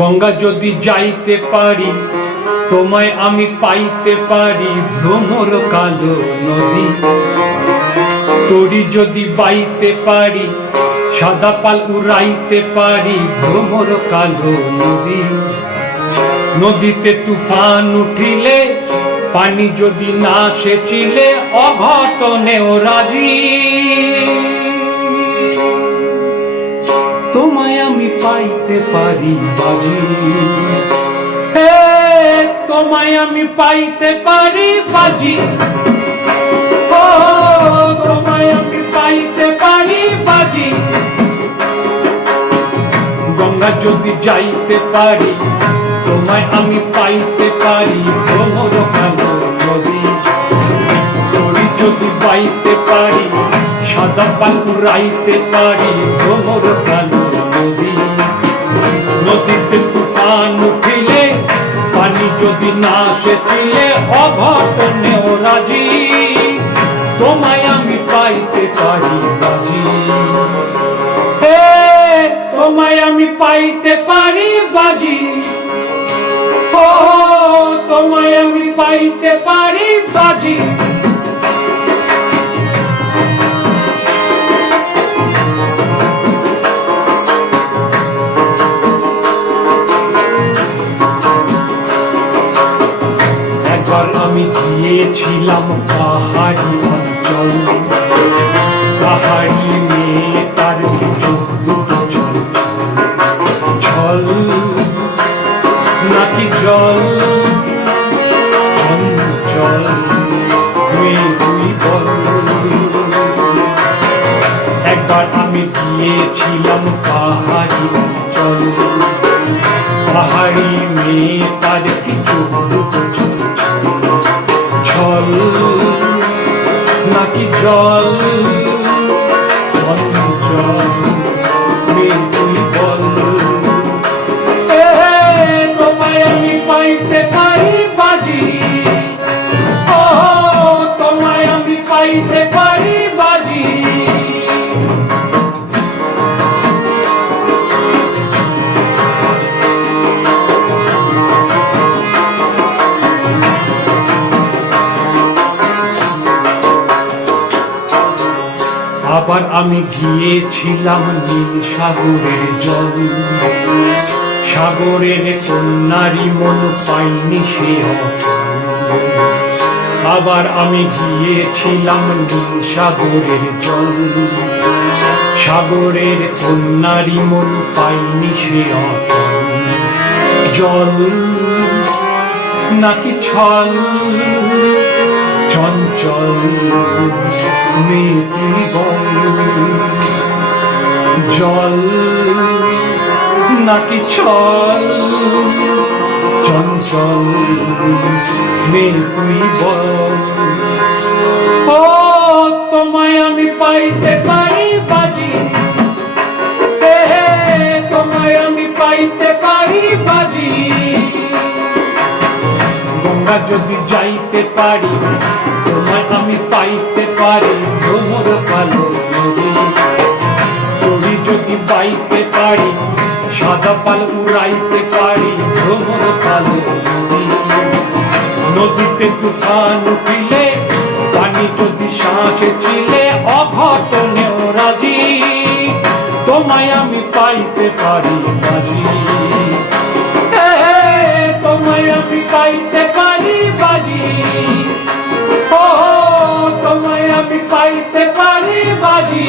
গঙ্গা যদি যাইতে পারি, তোমায় আমি পাইতে পারি ভ্রমর কালো নদী। তরি যদি বাইতে পারি, সাদা পাল উড়াইতে পারি ভ্রমর কালো নদী। নদীতে তুফান উঠিলে, পানি যদি না সেচিলে অঘটনেও রাজি। পাইতে পারি বাজি। হে, তোমায় আমি পাইতে পারি বাজি। ও, তোমায় আমি পাইতে পারি বাজি। গঙ্গা যদি যাইতে পারি, তোমায় আমি পাইতে পারি ভ্রমর নদী। যদি পাইতে পারি, সাদা পালু রাইতে পারি ভ্রমর কালো তুফান উঠিলে, পানি যদি না সেচিলে অঘটনেও রাজি। তোমায় আমি পাইতে পারি বাজি। তোমায় আমি পাইতে পারি বাজি। ও, তোমায় আমি পাইতে পারি বাজি। গিয়েছিলাম পাহাড়ি অঞ্চল। পাহাড়ি মেয়ে তার ছল নাকি জল? চঞ্চল নাকি জল? পাইতে পারি আবার আমি গিয়েছিলাম নীল সাগরের জল। সাগরের কন্যারি মন পাইনি সে আবার আমি গিয়েছিলাম নীল সাগরের জল। সাগরের কন্যারি মন পাইনি সে। জল নাকি ছল? চঞ্চল। জল নাকি ছল? চঞ্চল মেয়ে তুই বল। ও, তোমায় আমি পাইতে পারি বাজি। তোমায় আমি পাইতে পারি বাজি। গঙ্গা যদি যাইতে পারি, তোমায় আমি পাইতে পারি ভ্রমর কালো নদী যদি পাইতে পারি, সাদা পাল উড়াইতে পারি ভ্রমর কালো নদীতে তুফান উঠিলে, পানি যদি সাঁচে ছিলে অঘটনেও রাজি। তোমায় আমি পাইতে পারি বাজি। তোমায় আমি পাইতে পারি বাজি। ও তোমায় আমি পাইতে পারি বাজি।